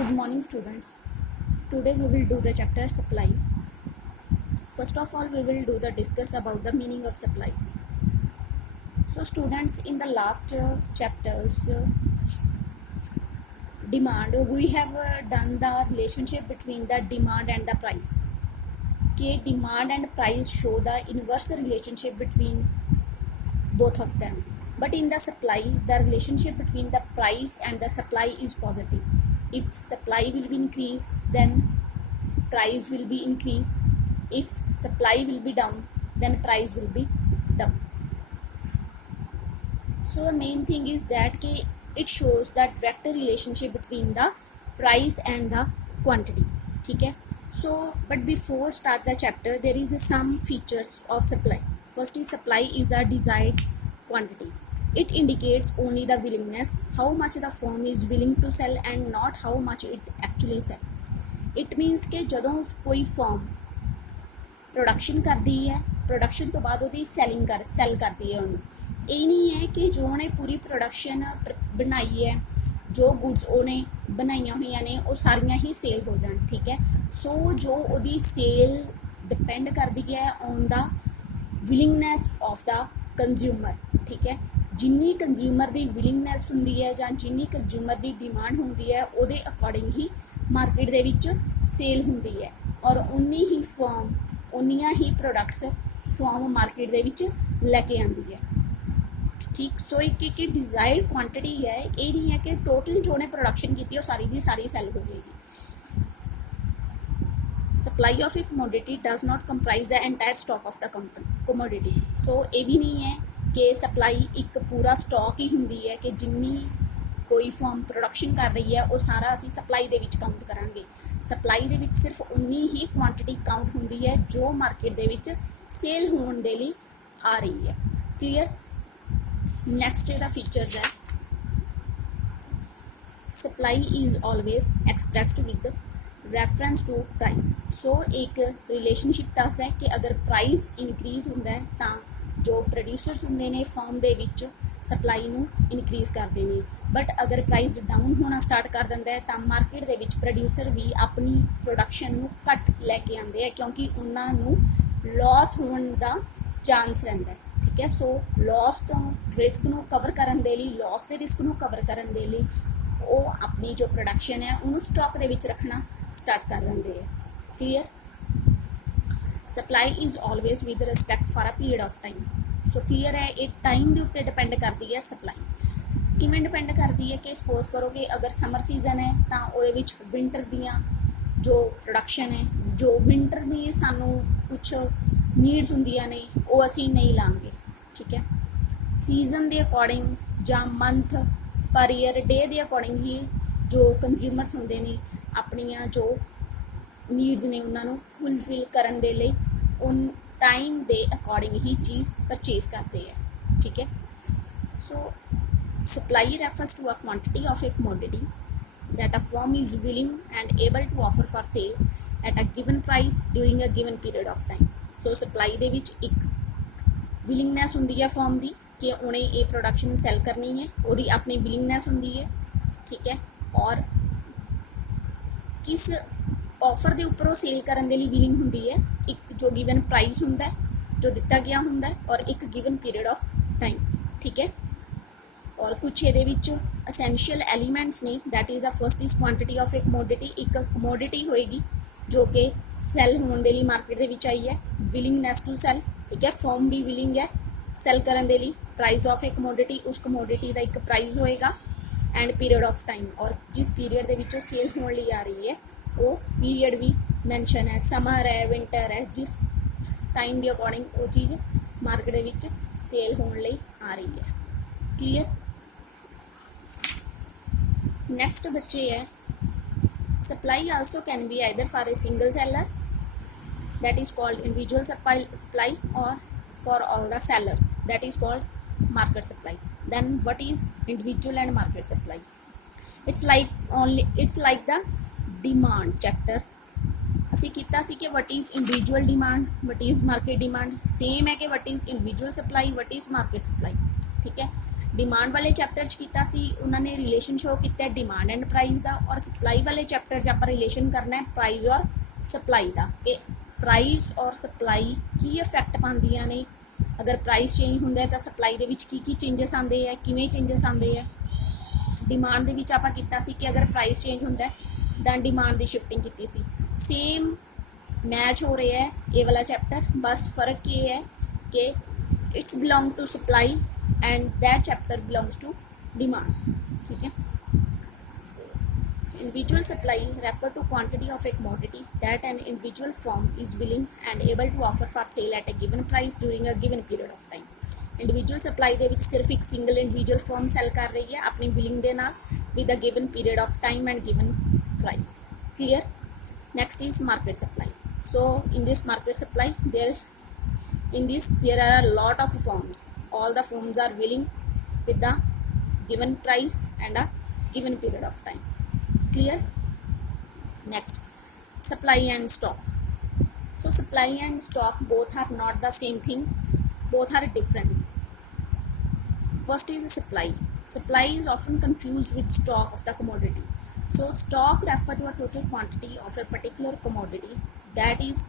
Good morning, students. Today we will do the chapter supply. First of all, we will do the discuss about the meaning of supply. So, students, in the last chapters, demand, we have done the relationship between the demand and the price. Okay, demand and price show the inverse relationship between both of them. But in the supply, the relationship between the price and the supply is positive. If supply will be increased, then price will be increased. If supply will be down, then price will be down. So the main thing is that it shows that direct relationship between the price and the quantity. Okay? So, but before start the chapter, there is some features of supply. First is supply is a desired quantity. It indicates only the willingness, how much the firm is willing to sell and not how much it actually sell. It means कि ਜਦੋਂ कोई firm production करती है, production तो बाद ਉਹਦੀ selling cell ਕਰਦੀ ਹੈ ਉਹਨੂੰ। ਇਹ ਨਹੀਂ ਹੈ ਕਿ ਜੋ ਉਹਨੇ ਪੂਰੀ ਪ੍ਰੋਡਕਸ਼ਨ ਬਣਾਈ ਹੈ, ਜੋ ਗੁੱਡਸ ਉਹਨੇ ਬਣਾਈਆਂ ਹੋਈਆਂ ਨੇ ਉਹ ਸਾਰੀਆਂ ਹੀ ਸੇਲ ਹੋ ਜਾਣ। ਠੀਕ ਹੈ, ਸੋ ਜੋ ਉਹਦੀ ਸੇਲ ਡਿਪੈਂਡ ਕਰਦੀ ਹੈ on the willingness of the consumer. ਠੀਕ ਹੈ, ਜਿੰਨੀ ਕੰਜ਼ਿਊਮਰ ਦੀ ਵਿਲਿੰਗਨੈਸ ਹੁੰਦੀ ਹੈ ਜਾਂ ਜਿੰਨੀ ਕੰਜ਼ਿਊਮਰ ਦੀ ਡਿਮਾਂਡ ਹੁੰਦੀ ਹੈ ਉਹਦੇ ਅਕੋਰਡਿੰਗ ਹੀ ਮਾਰਕੀਟ ਦੇ ਵਿੱਚ ਸੇਲ ਹੁੰਦੀ ਹੈ ਔਰ ਉਨੀ ਹੀ ਫਰਮ ਉਨੀਆਂ ਹੀ ਪ੍ਰੋਡਕਟਸ ਫਰਮ ਮਾਰਕੀਟ ਦੇ ਵਿੱਚ ਲੈ ਕੇ ਆਉਂਦੀ ਹੈ। ਠੀਕ, ਸੋ ਇੱਕ ਡਿਜ਼ਾਇਰਡ ਕੁਆਂਟਿਟੀ ਹੈ, ਇਹ ਨਹੀਂ ਹੈ ਕਿ ਟੋਟਲ ਜੋ ਨੇ ਪ੍ਰੋਡਕਸ਼ਨ ਕੀਤੀ ਉਹ ਸਾਰੀ ਦੀ ਸਾਰੀ ਸੈਲ ਹੋ ਜਾਏਗੀ। Supply of a commodity does not comprise the entire stock of the commodity. So ਇਹ ਵੀ ਨਹੀਂ ਹੈ ਕਿ ਸਪਲਾਈ ਇੱਕ ਪੂਰਾ ਸਟਾਕ ਹੀ ਹੁੰਦੀ ਹੈ ਕਿ ਜਿੰਨੀ ਕੋਈ ਫਰਮ ਪ੍ਰੋਡਕਸ਼ਨ ਕਰ ਰਹੀ ਹੈ ਉਹ ਸਾਰਾ ਅਸੀਂ ਸਪਲਾਈ ਦੇ ਵਿੱਚ ਕਾਊਂਟ ਕਰਾਂਗੇ। ਸਪਲਾਈ ਦੇ ਵਿੱਚ ਸਿਰਫ ਉਨੀ ਹੀ ਕੁਆਂਟਿਟੀ ਕਾਊਂਟ ਹੁੰਦੀ ਹੈ ਜੋ ਮਾਰਕੀਟ ਦੇ ਵਿੱਚ ਸੇਲ ਹੋਣ ਦੇ ਲਈ ਆ ਰਹੀ ਹੈ। ਕਲੀਅਰ। ਨੈਕਸਟ ਇਹਦਾ ਫੀਚਰਸ ਹੈ, supply is always expressed with reference to price. So ਇੱਕ ਰਿਲੇਸ਼ਨਸ਼ਿਪ ਦੱਸਦਾ ਹੈ ਕਿ ਅਗਰ ਪ੍ਰਾਈਸ ਇਨਕਰੀਜ਼ ਹੁੰਦਾ ਹੈ ਤਾਂ ਜੋ ਪ੍ਰੋਡਿਊਸਰਸ ਹੁੰਦੇ ਨੇ ਫਰਮ ਦੇ ਵਿੱਚ ਸਪਲਾਈ ਨੂੰ ਇਨਕਰੀਜ਼ ਕਰਦੇ ਨੇ, ਬਟ ਅਗਰ ਪ੍ਰਾਈਸ ਡਾਊਨ ਹੋਣਾ ਸਟਾਰਟ ਕਰ ਦਿੰਦਾ ਹੈ ਤਾਂ ਮਾਰਕੀਟ ਦੇ ਵਿੱਚ ਪ੍ਰੋਡਿਊਸਰ ਵੀ ਆਪਣੀ ਪ੍ਰੋਡਕਸ਼ਨ ਨੂੰ ਘੱਟ ਲੈ ਕੇ ਆਉਂਦੇ ਆ ਕਿਉਂਕਿ ਉਹਨਾਂ ਨੂੰ ਲਾਸ ਹੋਣ ਦਾ ਚਾਂਸ ਰਹਿੰਦਾ ਹੈ। ਠੀਕ ਹੈ, ਸੋ ਲਾਸ ਤੋਂ ਰਿਸਕ ਨੂੰ ਕਵਰ ਕਰਨ ਦੇ ਲਈ, ਲਾਸ ਦੇ ਰਿਸਕ ਨੂੰ ਕਵਰ ਕਰਨ ਦੇ ਲਈ ਉਹ ਆਪਣੀ ਜੋ ਪ੍ਰੋਡਕਸ਼ਨ ਹੈ ਉਹਨੂੰ ਸਟਾਕ ਦੇ ਵਿੱਚ ਰੱਖਣਾ ਸਟਾਰਟ ਕਰ ਦਿੰਦੇ ਆ। Clear. Supply is always with respect for a period of time. So clear ਹੈ, ਇਹ ਟਾਈਮ ਦੇ ਉੱਤੇ ਡਿਪੈਂਡ ਕਰਦੀ ਹੈ ਸਪਲਾਈ। ਕਿਵੇਂ ਡਿਪੈਂਡ ਕਰਦੀ ਹੈ ਕਿ ਸਪੋਜ਼ ਕਰੋ ਕਿ ਅਗਰ ਸਮਰ ਸੀਜ਼ਨ ਹੈ ਤਾਂ ਉਹਦੇ ਵਿੱਚ ਵਿੰਟਰ ਦੀਆਂ ਜੋ ਪ੍ਰੋਡਕਸ਼ਨ ਹੈ, ਜੋ ਵਿੰਟਰ ਦੀ ਸਾਨੂੰ ਕੁਛ ਨੀਡਸ ਹੁੰਦੀਆਂ ਨੇ ਉਹ ਅਸੀਂ ਨਹੀਂ ਲਾਂਗੇ। ਠੀਕ ਹੈ, ਸੀਜ਼ਨ ਦੇ ਅਕੋਰਡਿੰਗ ਜਾਂ ਮੰਥ ਪਰ ਈਅਰ ਡੇ ਦੇ ਅਕੋਰਡਿੰਗ ਹੀ ਜੋ ਕੰਜ਼ਿਊਮਰਸ ਹੁੰਦੇ ਨੇ ਆਪਣੀਆਂ ਜੋ ਨੀਡਸ ਨੇ ਉਹਨਾਂ ਨੂੰ ਫੁੱਲਫਿਲ ਕਰਨ ਦੇ ਲਈ ਉਨ ਟਾਈਮ ਦੇ ਅਕੋਰਡਿੰਗ ਹੀ ਚੀਜ਼ ਪਰਚੇਜ਼ ਕਰਦੇ ਹੈ। ਠੀਕ ਹੈ, ਸੋ supply refers to a quantity of a commodity that a firm is willing and able to offer for sale at a given price during a given period of time. So supply ਦੇ ਵਿੱਚ ਇੱਕ willingness ਹੁੰਦੀ ਹੈ firm ਦੀ ਕਿ ਉਹਨੇ ਇਹ production cell ਕਰਨੀ ਹੈ, ਉਹਦੀ ਆਪਣੀ willingness ਹੁੰਦੀ ਹੈ। ਠੀਕ ਹੈ, ਔਰ ਕਿਸ ਆਫਰ ਦੇ ਉੱਪਰ ਉਹ ਸੇਲ ਕਰਨ ਦੇ ਲਈ ਵਿਲਿੰਗ ਹੁੰਦੀ ਹੈ। ਇੱਕ ਜੋ ਗਿਵਨ ਪ੍ਰਾਈਸ ਹੁੰਦਾ ਹੈ ਜੋ ਦਿੱਤਾ ਗਿਆ ਹੁੰਦਾ ਹੈ ਔਰ ਇੱਕ ਗਿਵਨ ਪੀਰੀਅਡ ਆਫ ਟਾਈਮ। ਠੀਕ ਹੈ, ਔਰ ਕੁਛ ਇਹਦੇ ਵਿੱਚ ਅਸੈਂਸ਼ੀਅਲ ਐਲੀਮੈਂਟਸ ਨੇ, that is a first is quantity of a commodity. ਇੱਕ ਕਮੋਡਿਟੀ ਹੋਏਗੀ ਜੋ ਕਿ ਸੈਲ ਹੋਣ ਦੇ ਲਈ ਮਾਰਕੀਟ ਦੇ ਵਿੱਚ ਆਈ ਹੈ, ਵਿਲਿੰਗਨੈਸ ਟੂ ਸੈਲ। ਠੀਕ ਹੈ, ਫਰਮ ਵੀ ਵਿਲਿੰਗ ਹੈ ਸੈਲ ਕਰਨ ਦੇ ਲਈ। ਪ੍ਰਾਈਸ ਆਫ ਏ ਕਮੋਡਿਟੀ, ਉਸ ਕਮੋਡਿਟੀ ਦਾ ਇੱਕ ਪ੍ਰਾਈਸ ਹੋਏਗਾ ਐਂਡ ਪੀਰੀਅਡ ਆਫ ਟਾਈਮ, ਔਰ ਜਿਸ ਪੀਰੀਅਡ ਦੇ ਵਿੱਚ ਉਹ ਸੇਲ ਹੋਣ ਲਈ ਆ ਰਹੀ ਹੈ ਉਹ ਪੀਰੀਅਡ ਵੀ ਮੈਂਸ਼ਨ ਹੈ, ਸਮਰ ਹੈ, ਵਿੰਟਰ ਹੈ, ਜਿਸ ਟਾਈਮ ਦੇ ਅਕੋਰਡਿੰਗ ਉਹ ਚੀਜ਼ ਮਾਰਕੀਟ ਦੇ ਵਿੱਚ ਸੇਲ ਹੋਣ ਲਈ ਆ ਰਹੀ ਹੈ। ਕਲੀਅਰ। नेक्स्ट बच्चे है, supply also can be either for a single seller that is called individual supply और for all the sellers that is called market supply. Then what is individual and market supply? It's like the demand chapter ਅਸੀਂ ਕੀਤਾ ਸੀ ਕਿ what is individual demand, what is market demand. Same ਹੈ ਕਿ what is individual supply, what is market supply. ਠੀਕ ਹੈ, demand वाले chapter च कीता सी उन्होंने रिलेशन शो किया डिमांड एंड प्राइस का, और सप्लाई वाले चैप्टर च आप रिलेशन करना है प्राइस और सप्लाई का, कि प्राइस और सप्लाई की इफैक्ट पादियां ने, अगर प्राइस चेंज होंदा है तो सप्लाई दे विच की चेंजिस आते हैं, किवें चेंजिस आते हैं। डिमांड दे विच आपां कीता सी कि अगर प्राइस चेंज होंदा है दैन डिमांड की शिफ्टिंग की सी। सेम मैच हो रहा है ये वाला चैप्टर, बस फर्क ये है कि it's belong to supply and that chapter belongs to demand. ठीक है। Individual supply refer to quantity of a commodity that an individual firm is willing and able to offer for sale at a given price during a given period of time. Individual supply ਦੇ ਵਿੱਚ ਸਿਰਫ ਇੱਕ single individual firm sell ਕਰ ਰਹੀ ਹੈ ਆਪਣੀ willing ਦੇ ਨਾਲ with a given period of time and given price. Clear? Next is market supply. So in this market supply there are a lot of firms. All the firms are willing with the given price and a given period of time. Clear? Next, supply and stock. So supply and stock both are not the same thing, both are different. First is supply. Supply is often confused with stock of the commodity. So stock refer to a total quantity of a particular commodity that is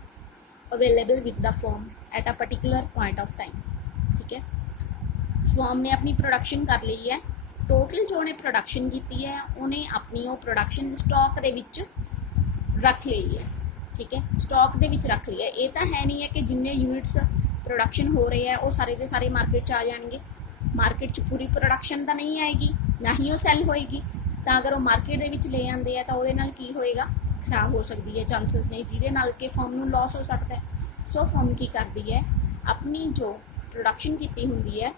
available with the firm at a particular point of time. ठीक है, firm ने अपनी production कर ली है, total जो उन्हें production की है उन्हें अपनी वो प्रोडक्शन स्टॉक दे विच रख ली है। ठीक है, स्टॉक दे विच रख ली है। ये तो है नहीं है कि जिन्ने यूनिट्स प्रोडक्शन हो रहे हैं वो सारे के सारे मार्केट च आ जाएंगे। मार्केट च पूरी प्रोडक्शन तो नहीं आएगी, ना ही वो सैल होएगी। तो अगर वो मार्केट दे विच ले आते हैं तो वो की होएगा, खराब हो सकती है, चांसेस ने जिहदे नाल कि फर्म नूं लॉस हो सकता है। सो फर्म की करती है अपनी जो प्रोडक्शन की हुंदी है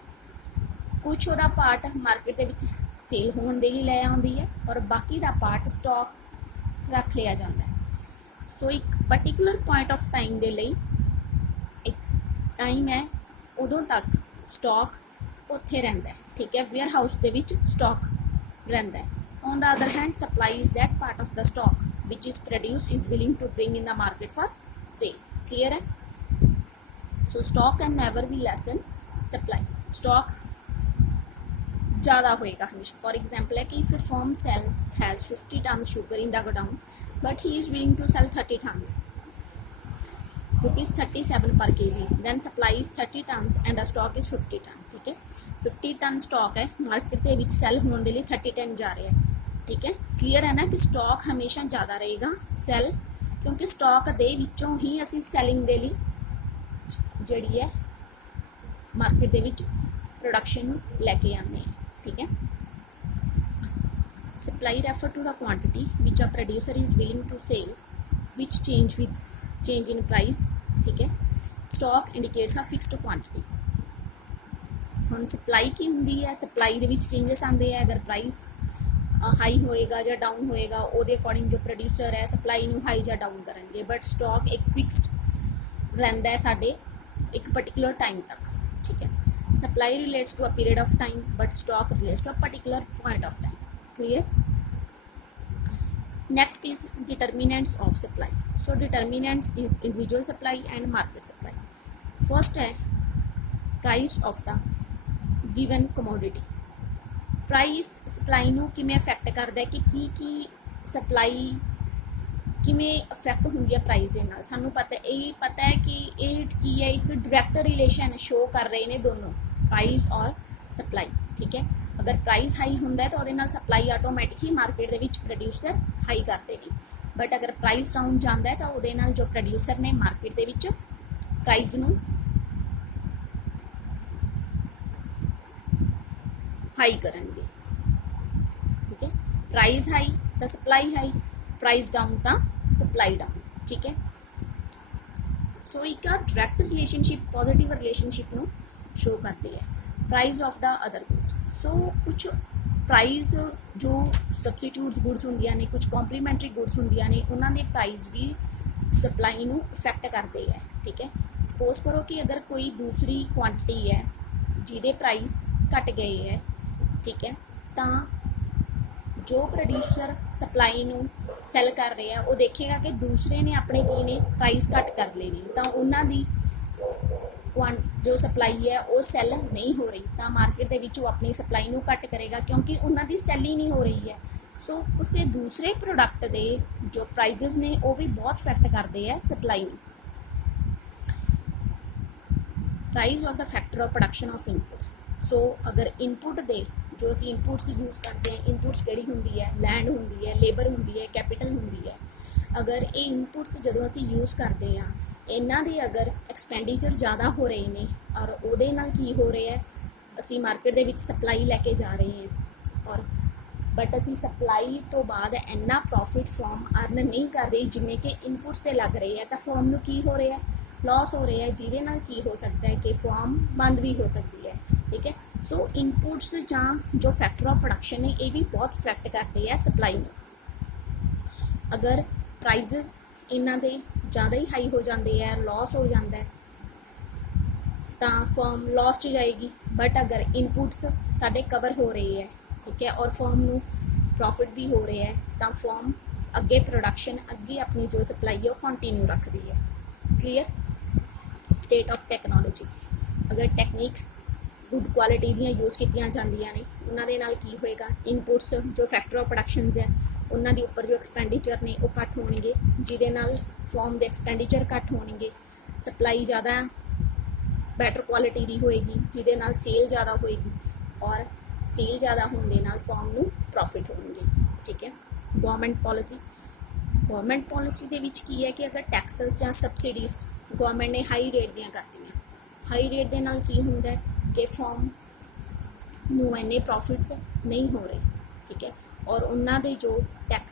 कुछ वह पार्ट मार्केट के सेल होने के लिए लै आती है और बाकी का पार्ट स्टॉक रख लिया जाता है। सो एक पर्टिकुलर पॉइंट ऑफ टाइम के लिए एक टाइम है उदों तक स्टॉक उत्थे रहिंदा है। ठीक है, वेयर हाउस के स्टॉक रहिंदा है। On the other hand supply is that part of the stock which is produce is willing to bring in the market for sale. Clear है? So stock can never be less than supply. Stock ज़्यादा होएगा हमेशा। For example है कि if a firm sell has 50 ton sugar in the godown but he is willing to sell 30 tons, rupees 37 per kg, then supply is 30 tons and the stock is 50 ton. ठीक है, 50 ton stock है market के विच cell होने के लिए 30 ton जा रहे हैं। ठीक है, क्लीयर है ना कि स्टॉक हमेशा ज़्यादा रहेगा सैल, क्योंकि स्टॉक दे विचों ही असी सैलिंग के लिए जिहड़ी है मार्केट के विच प्रोडक्शन लैके आने हैं। ठीक है, supply refer to the quantity which a producer is willing to sell which change with change in price. ठीक है, stock indicates a fixed quantity. हम सप्लाई की होंगी है, सप्लाई के चेंजेस आते हैं, अगर प्राइस हाई होएगा या डाउन होएगा उसके अकॉर्डिंग जो प्रोड्यूसर है सप्लाई नूं हाई या डाउन करेंगे, बट स्टॉक एक फिक्सड रहिंदा है साडे एक पर्टिकुलर टाइम तक। ठीक है, supply relates to a period of time but stock relates to a particular point of time. Clear? Next is determinants of supply. So determinants is individual supply and market supply. First है price of the given commodity. Price supply नूं किमें affect करदा है कि supply किमें effect होंगी है price के नाल। सानू पता है कि ये की है एक डायरैक्ट रिलेशन शो कर रहे हैं दोनों प्राइस और सप्लाई। ठीक है, अगर प्राइस हाई होंदा है तो वो सप्लाई ऑटोमैटिक ही मार्केट के विच प्रोड्यूसर हाई कर देगी, बट अगर प्राइस डाउन जाता है तो वो जो प्रोड्यूसर ने मार्केट के विच प्राइस नूं हाई करेंगे। ठीक है, प्राइस हाई तो सप्लाई हाई, प्राइस डाउन तो सप्लाई डाउन। ठीक है, सो एक डायरैक्ट रिलेशनशिप पॉजिटिव रिलेशनशिप नूं शो करती है price of the other goods. So कुछ प्राइस जो सबस्टिट्यूट्स गुड्स होंदियां ने, कुछ कॉम्पलीमेंटरी गुड्स होंदियां ने, उन्होंने प्राइस भी सप्लाई नूं इफैक्ट करते हैं। ठीक है, सपोज करो कि अगर कोई दूसरी क्वांटिटी है जिहदे प्राइस घट गए है, ठीक है, तो जो प्रोड्यूसर सप्लाई नूं सैल कर रहे हैं वो देखेगा कि दूसरे ने अपने की ने प्राइस घट कर लेने, तो उन्होंने जो सप्लाई है वो सैल नहीं हो रही तो मार्केट के विच अपनी सप्लाई नूं घट करेगा क्योंकि उन्हां दी सैल ही नहीं हो रही है। सो उसे दूसरे प्रोडक्ट के जो प्राइजेस ने वो भी बहुत इफैक्ट करते हैं सप्लाई में। Price of the factor of production of inputs. So अगर इनपुट दे जो असी इनपुट्स यूज़ करते हैं, इनपुट्स किहड़ी हुंदी है, लैंड हुंदी है, लेबर हुंदी है, कैपिटल हुंदी है। अगर ये इनपुट्स जदों असी यूज़ करते हैं इन्हां दे अगर एक्सपेंडिचर ज़्यादा हो रहे हैं और उहदे नाल की हो रहा है, असी मार्केट दे विच सप्लाई लैके जा रहे हैं और बट असी सप्लाई तो बाद इन्ना प्रॉफिट फॉर्म अर्न नहीं कर रही जिन्ने कि इनपुट्स ते लग रही है, तो फॉर्म नूं की हो रहा है, लॉस हो रहा है, जिहदे नाल की हो सकता है कि फॉर्म बंद भी हो सकती है। ठीक है, सो इनपुट्स जो फैक्टर ऑफ प्रोडक्शन है ये भी बहुत इफैक्ट करते हैं सप्लाई में। अगर प्राइजेस इन्हां दे ज़्यादा ही हाई हो जाते हैं, लॉस हो जाता है तो फॉर्म लॉस च जाएगी। बट अगर इनपुट्स साढ़े कवर हो रहे हैं, ठीक है, और फॉर्म नूं प्रॉफिट भी हो रहा है तो फॉर्म अगे प्रोडक्शन अगे अपनी जो सप्लाई है वो कंटिन्यू रखती है। क्लीयर। State of technology. अगर टैक्नीक्स गुड क्वालिटी दी यूज़ कीतियां जांदियां ने उन्हां दे नाल की होएगा, इनपुट्स जो फैक्टर ऑफ प्रोडक्शनस है उन्हां दे उपर जो एक्सपेंडिचर ने वो घट होणगे, जिहदे नाल फॉर्म दे एक्सपेंडिचर घट होणगे, सप्लाई ज़्यादा बैटर क्वालिटी दी होएगी, जिहदे नाल सेल ज़्यादा होएगी और सेल ज़्यादा होने नाल फॉर्म नूं प्रॉफिट होणगे। ठीक है। गवर्नमेंट पॉलिसी दे विच की है कि अगर टैक्सेस या सबसिडीज गवर्नमेंट ने हाई रेट दियां करतीआं, हाई रेट दे नाल की हुंदा है कि फॉर्म नूं इन्ने प्रॉफिट्स नहीं हो रहे। ठीक है, और उन्हां दे जो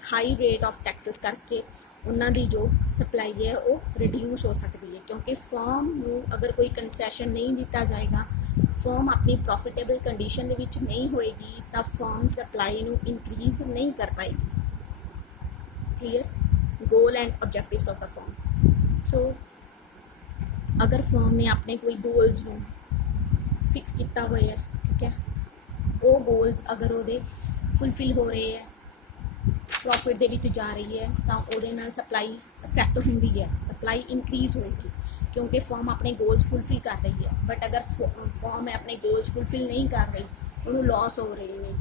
हाई रेट ऑफ टैक्सेस करके उन्हां दी जो सप्लाई है वो रिड्यूस हो सकती है क्योंकि फॉर्म नूं अगर कोई कंसैशन नहीं दिता जाएगा, फॉर्म अपनी प्रॉफिटेबल कंडीशन दे विच नहीं होएगी तो फॉर्म सप्लाई नूं इंक्रीज नहीं कर पाएगी। Clear. Goal and objectives of the firm. So अगर फॉर्म ने अपने कोई गोल्स नूं फिक्स किया हुआ है, ठीक है, वो गोल्स अगर वो फुलफिल हो रहे हैं, प्रॉफिट दे विच जा रही है तो उहदे नाल सप्लाई इफैक्ट होंदी है, सप्लाई इंक्रीज होएगी क्योंकि फॉर्म अपने गोल्स फुलफिल कर रही है। बट अगर फॉर्म अपने गोल्स फुलफिल नहीं कर रही, उन्होंने लॉस हो रहे हैं,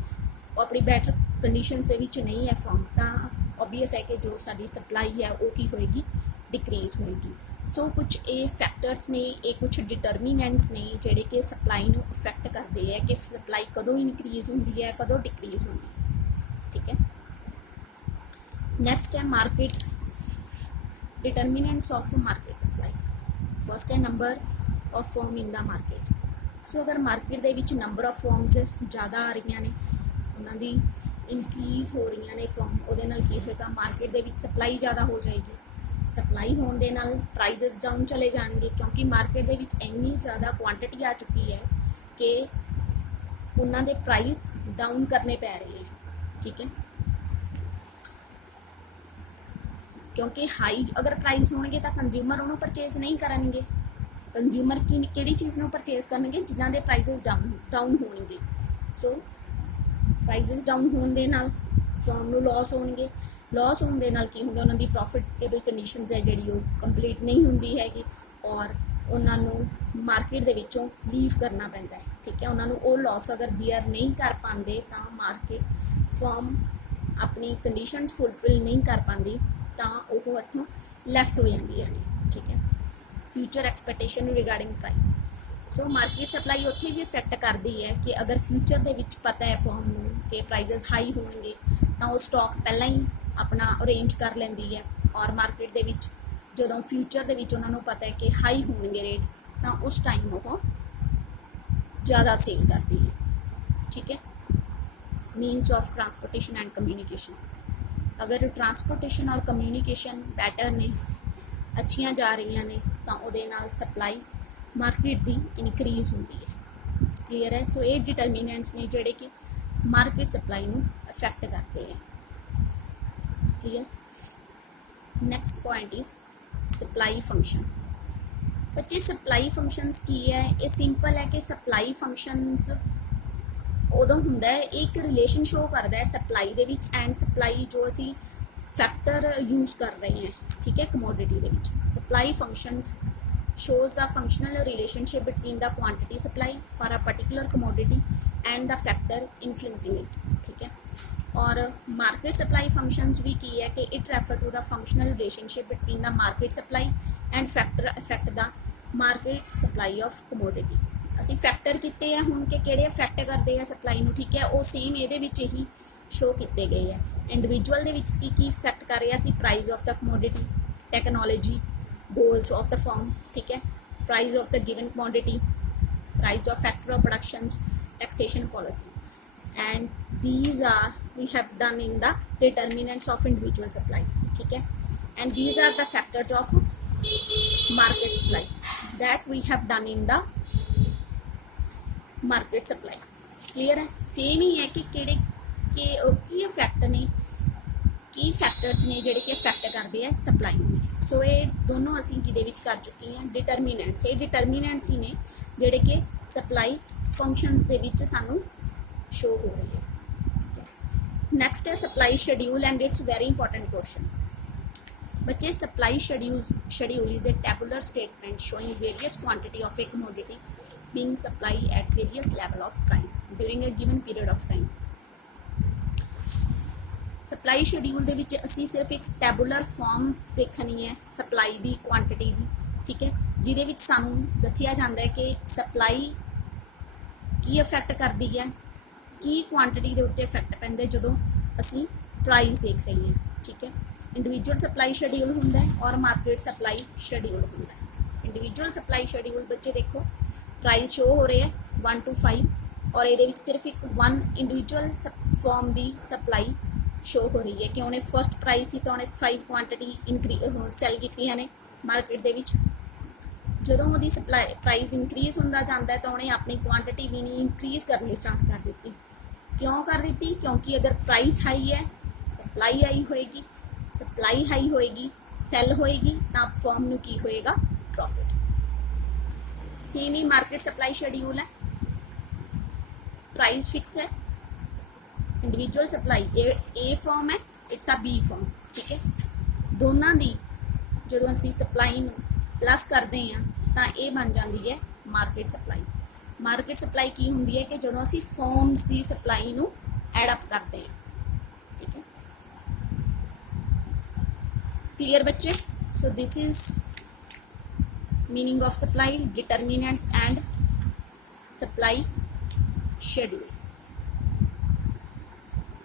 वो अपनी बैटर कंडीशन से विच नहीं है फॉर्म, तो ऑबवियस है कि जो साडी सप्लाई है वो की होएगी, डिक्रीज होएगी। सो कुछ ये फैक्टर्स ने, ये कुछ डिटरमिनेंट्स ने जिहड़े कि सप्लाई नूं इफैक्ट करते हैं कि सप्लाई कदों इंक्रीज होंदी है, कदों डिक्रीज होंदी है। ठीक है। नेक्स्ट है market determinants of market supply. First है number of firm in the market. So अगर मार्केट दे विच नंबर ऑफ फॉर्म्स ज़्यादा आ रही ने, उन्हां दी इंक्रीज हो रही ने फॉर्म, उहदे नाल की होएगा, मार्केट दे विच सप्लाई ज़्यादा हो जाएगी। सप्लाई होने दे नाल प्राइजेस डाउन चले जाएंगे क्योंकि मार्केट दे विच इन्नी ज़्यादा क्वांटिटी आ चुकी है कि उन्हां दे प्राइस डाउन करने पै रहे हैं। ठीक है, क्योंकि हाई अगर प्राइस होंगे तो कंज्यूमर उन्होंने परचेज नहीं करेंगे। कंज्यूमर की किहड़ी चीज़ नूं परचेज करेंगे, जिन्हां दे प्राइजेस डाउन होणगे। सो प्राइजेस डाउन होने दे नाल फॉर्म नूं लॉस होणगे, लॉस होने दे नाल की होंगे, उन्हां दी प्रॉफिटेबल कंडीशन है जिहड़ी कंप्लीट नहीं होंदी हैगी और उन्हां नूं मार्केट दे विचों लीव करना पैंदा है। ठीक है, उन्हां नूं वो लॉस अगर बीयर नहीं कर पाते तो मार्केट फॉर्म अपनी कंडीशनस फुलफिल नहीं कर पाती तो वो इत्थों लैफ्ट हो जाती है। ठीक है। Future expectation regarding price. So market supply उत्थे भी इफैक्ट करती है कि अगर फ्यूचर दे विच पता है फॉर्म नूं कि प्राइजेस हाई होणगे तो वो स्टॉक पहला ही अपना अरेंज कर लैंदी है और मार्केट दे विच जदों फ्यूचर दे विच उन्हां नूं पता है कि हाई होणगे रेट तो उस टाइम वो ज़्यादा सेल करती है। ठीक है। मीनस ऑफ ट्रांसपोर्टेशन एंड कम्यूनिकेशन। अगर ट्रांसपोर्टेशन और कम्यूनिकेशन बैटर ने अच्छियां जा रही ने तो उहदे नाल सप्लाई मार्केट दी इनक्रीज होंदी है। क्लीयर है। सो ये डिटरमिनेंट्स ने जिहड़े कि मार्केट सप्लाई नूं अफैक्ट करते हैं। Clear. Next point is supply function. बच्चे सप्लाई फंक्शनस की है, ये सिंपल है कि सप्लाई फंक्शनस उदों हुंदा है, एक रिलेशन शो करता है supply they which and supply जो असी फैक्टर यूज़ कर रहे हैं। ठीक है, commodity they which supply functions shows a functional relationship between the quantity supply for a particular commodity and the factor influencing it, ठीक है। और मार्केट सप्लाई फंक्शंस भी की है कि it refer to the functional relationship between the market supply and factor affect the market supply of commodity. ਅਸੀਂ factor ਕੀਤੇ ਆ ਹੁਣ ਕਿ ਕਿਹੜੇ ਅਫੈਕਟ ਕਰਦੇ ਆ ਸਪਲਾਈ ਨੂੰ, ਠੀਕ ਹੈ। ਉਹ ਸੇਮ ਇਹਦੇ ਵਿੱਚ ਹੀ ਸ਼ੋ ਕੀਤੇ ਗਏ ਆ। ਇੰਡੀਵਿਜੂਅਲ ਦੇ ਵਿੱਚ ਕੀ ਇਫੈਕਟ ਕਰ ਰਿਹਾ ਸੀ, price of the commodity, technology, goals of the firm, ठीक है, price of the given quantity, price of factor of production, taxation policy, and these are we have done in the determinants of individual supply, ठीक है, and these are the factors of market supply that we have done in the market supply। clear है, same ही है कि किहड़े की effect ने की factors ने ਜਿਹੜੇ ਕਿ ਇਫੈਕਟ ਕਰਦੇ ਆ ਸਪਲਾਈ ਨੂੰ। ਸੋ ਇਹ ਦੋਨੋਂ ਅਸੀਂ ਕਿਹਦੇ ਵਿੱਚ ਕਰ ਚੁੱਕੇ ਹਾਂ, ਡਿਟਰਮੀਨੈਂਟਸ। ਇਹ ਡਿਟਰਮੀਨੈਂਟਸ ਹੀ ਨੇ ਜਿਹੜੇ ਕਿ ਸਪਲਾਈ ਫੰਕਸ਼ਨਸ ਦੇ ਵਿੱਚ ਸਾਨੂੰ ਸ਼ੋ ਹੋ ਰਹੇ ਹੈ। ਨੈਕਸਟ ਹੈ supply schedule and it's very important question. ਬੱਚੇ supply schedule is a tabular statement showing various quantity of a commodity being supplied at various level of price during a given period of time। Supply schedule ਦੇ ਵਿੱਚ ਅਸੀਂ ਸਿਰਫ ਇੱਕ ਟੈਬੂਲਰ farm ਦੇਖਣੀ ਹੈ supply ਦੀ quantity ਦੀ, ਠੀਕ ਹੈ, ਜਿਹਦੇ ਵਿੱਚ ਸਾਨੂੰ ਦੱਸਿਆ ਜਾਂਦਾ ਹੈ ਕਿ ਸਪਲਾਈ ਕੀ ਇਫੈਕਟ ਕਰਦੀ ਹੈ, ਕੀ ਕੁਆਂਟਿਟੀ ਦੇ ਉੱਤੇ ਇਫੈਕਟ ਪੈਂਦਾ ਜਦੋਂ ਅਸੀਂ ਪ੍ਰਾਈਸ ਦੇਖ ਰਹੇ ਹਾਂ, ਠੀਕ ਹੈ। ਇੰਡੀਵਿਜੂਅਲ ਸਪਲਾਈ ਸ਼ੈਡਿਊਲ ਹੁੰਦਾ ਹੈ ਔਰ ਮਾਰਕੀਟ ਸਪਲਾਈ ਸ਼ੈਡਿਊਲ ਹੁੰਦਾ ਹੈ। ਇੰਡੀਵਿਜੂਅਲ ਸਪਲਾਈ ਸ਼ੈਡਿਊਲ ਬੱਚੇ ਦੇਖੋ ਪ੍ਰਾਈਸ ਸ਼ੋ ਹੋ ਰਹੇ ਹੈ 1 to 5 ਔਰ ਇਹਦੇ ਵਿੱਚ ਸਿਰਫ ਇੱਕ 1 ਇੰਡੀਵਿਜੂਅਲ ਫਾਰਮ ਦੀ ਸਪਲਾਈ ਸ਼ੋ ਹੋ ਰਹੀ ਹੈ ਕਿ ਉਹਨੇ ਫਸਟ ਪ੍ਰਾਈਸ ਸੀ ਤਾਂ ਉਹਨੇ 5 ਕੁਆਂਟਿਟੀ ਸੈਲ ਕੀਤੀਆਂ ਨੇ ਮਾਰਕੀਟ ਦੇ ਵਿੱਚ। ਜਦੋਂ ਉਹਦੀ ਸਪਲਾਈ ਪ੍ਰਾਈਸ ਇਨਕਰੀਜ਼ ਹੁੰਦਾ ਜਾਂਦਾ ਤਾਂ ਉਹਨੇ ਆਪਣੀ ਕੁਆਂਟਿਟੀ ਵੀ ਨਹੀਂ ਇਨਕਰੀਜ਼ ਕਰਨੀ ਸਟਾਰਟ ਕਰ ਦਿੱਤੀ। ਕਿਉਂ ਕਰ ਦਿੱਤੀ? ਕਿਉਂਕਿ ਅਗਰ ਪ੍ਰਾਈਸ ਹਾਈ ਹੈ ਸਪਲਾਈ ਹਾਈ ਹੋਏਗੀ, ਸਪਲਾਈ ਹਾਈ ਹੋਏਗੀ ਸੈਲ ਹੋਏਗੀ ਤਾਂ ਫਰਮ ਨੂੰ ਕੀ ਹੋਏਗਾ, ਪ੍ਰੋਫਿਟ। ਸੇਮ ਹੀ ਮਾਰਕੀਟ ਸਪਲਾਈ ਸ਼ੈਡਿਊਲ ਹੈ, ਪ੍ਰਾਈਸ ਫਿਕਸ ਹੈ। ਇੰਡੀਵਿਜੂਅਲ ਸਪਲਾਈ ए ਫਾਰਮ ਹੈ, ਇਟਸ ਆ B ਫਾਰਮ, ਠੀਕ ਹੈ। ਦੋਨਾਂ ਦੀ ਜਦੋਂ ਅਸੀਂ ਸਪਲਾਈ ਨੂੰ ਪਲੱਸ ਕਰਦੇ ਹਾਂ ਤਾਂ ਇਹ ਬਣ ਜਾਂਦੀ ਹੈ ਮਾਰਕੀਟ ਸਪਲਾਈ। ਮਾਰਕੀਟ ਸਪਲਾਈ ਕੀ ਹੁੰਦੀ ਹੈ ਕਿ ਜਦੋਂ ਅਸੀਂ ਫਾਰਮਸ ਦੀ ਸਪਲਾਈ ਨੂੰ ਐਡ ਅਪ ਕਰਦੇ ਹਾਂ, ਠੀਕ ਹੈ। ਕਲੀਅਰ ਬੱਚੇ? So this is meaning of supply, determinants and supply schedule।